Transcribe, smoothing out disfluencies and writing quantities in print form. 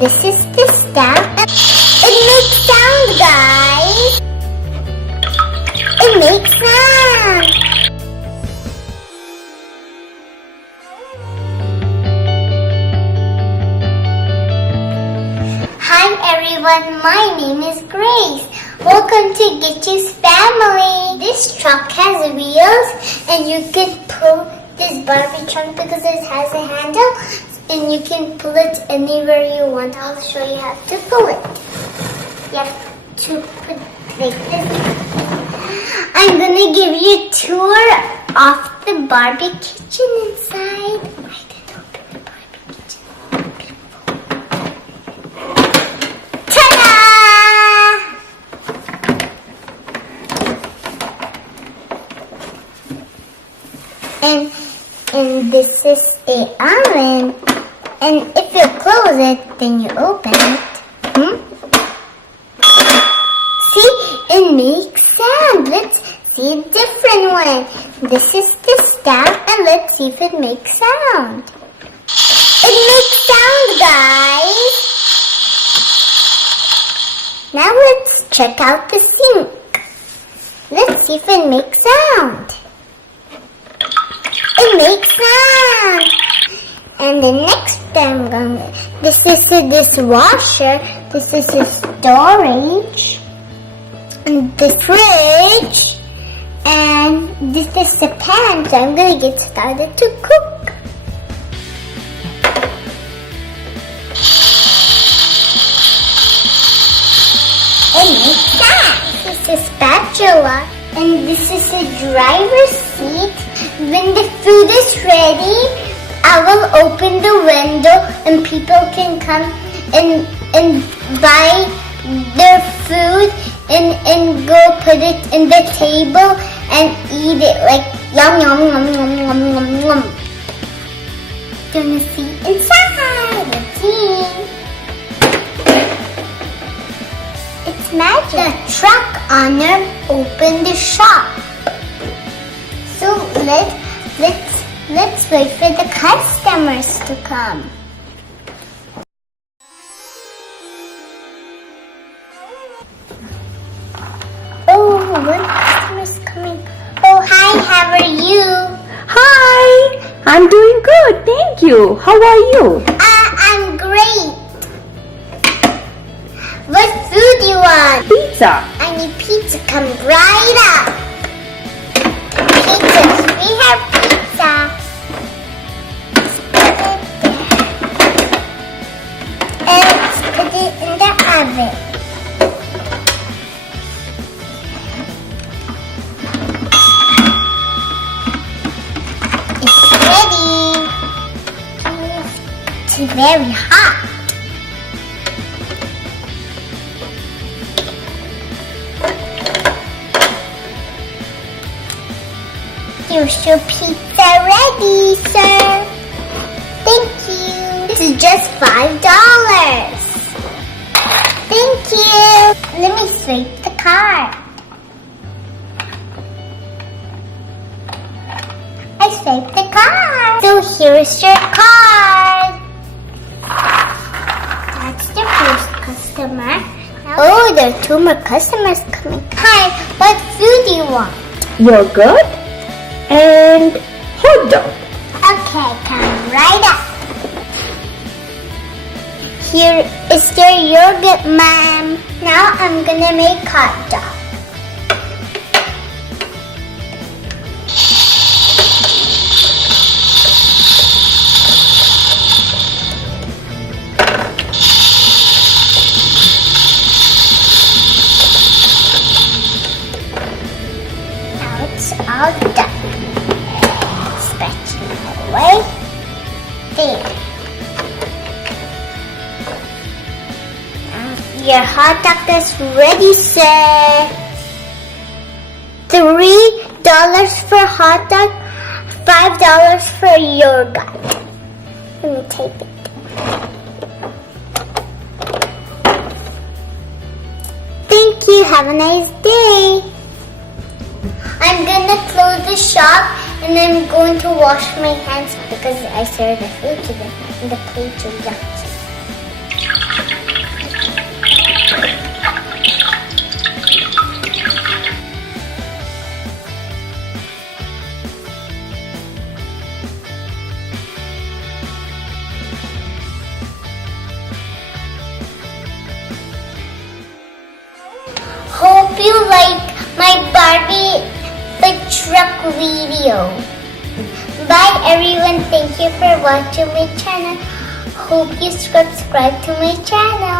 this is the stamp. It makes sound, guys. It makes sound. Hi everyone, my name is Grace. Welcome to Gitchy's family. This truck has wheels and you can pull this Barbie truck because it has a handle and you can pull it anywhere you want. I'll show you how to pull it. You have to put it like this. I'm gonna give you a tour of the Barbie kitchen inside. And this is a oven, and if you close it, then you open it. See, it makes sound. Let's see a different one. This is the stamp, and let's see if it makes sound. It makes sound, guys. Now let's check out the sink. Let's see if it makes sound. It makes sound. And the next thing, this is the dishwasher. This is the storage. And the fridge. And this is the pan. So I'm going to get started to cook. It makes sound. This is a spatula. And this is the driver's seat. When the food is ready, I will open the window and people can come and buy their food and go put it in the table and eat it like yum yum yum yum yum yum yum. Gonna see inside. Let's see. It's magic. The truck owner opened the shop. So let's wait for the customers to come. Oh, one customer's coming. Oh, hi, how are you? Hi, I'm doing good, thank you. How are you? I'm great. What food do you want? Pizza. I need pizza, come right up. Pizzas, we have pizza. Let's put it in the oven. It's ready. It's very hot. Here's your pizza ready, sir. Thank you. This is just $5. Thank you. Let me swipe the card. I swiped the card. So here's your card. That's the first customer. Oh, there are 2 more customers coming. Hi, what food do you want? Yogurt and hot dog. Okay, come right up. Here is your yogurt, ma'am. Now I'm gonna make hot dog. Now it's all done. Stretch it away. There. Your hot dog is ready, sir. $3 for hot dog, $5 for yogurt. Let me take it. Thank you. Have a nice day. I'm gonna close the shop and I'm going to wash my hands because I served the food to them and the plates are dirty. Hope you like my Barbie the Truck video. Bye everyone. Thank you for watching my channel. Hope you subscribe to my channel.